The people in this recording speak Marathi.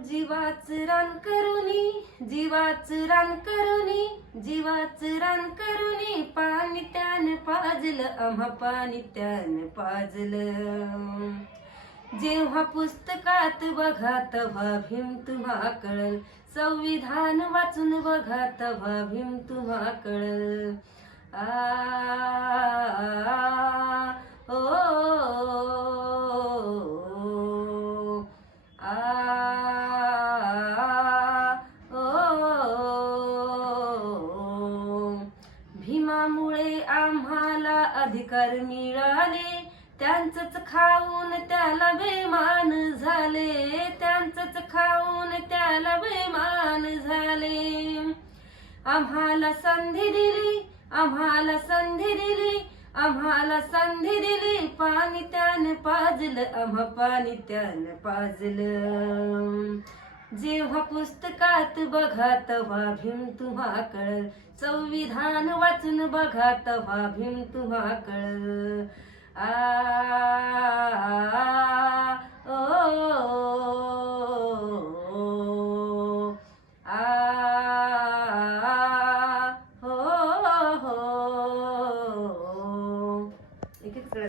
जीवाच रान करुनी जीवाच रान करुनी जीवाच रान करुनी पाणी त्यान पाजल आम्हा पाणी त्यान पाजल. जेव्हा पुस्तकात बघा तव्हा भीम तुम्हा कळल. संविधान वाचून बघा तव्हा भीम तुम्हा कळल. आ भीमामुळे आम्हाला अधिकार मिळाले. त्यांचंच खाऊन त्याला बेमान झाले. त्यांचंच खाऊन त्याला बेमान झाले. आम्हाला संधी दिली आम्हाला संधी दिली आम्हाला संधी दिली. पाणी त्यानं पाजलं आम्हा पाणी त्यानं पाजलं. जेव्हा पुस्तकात बघा तव्हा भीम तुम्हा कळल संविधान वाचून बघा तव्हा भीम तुम्हा कळल आ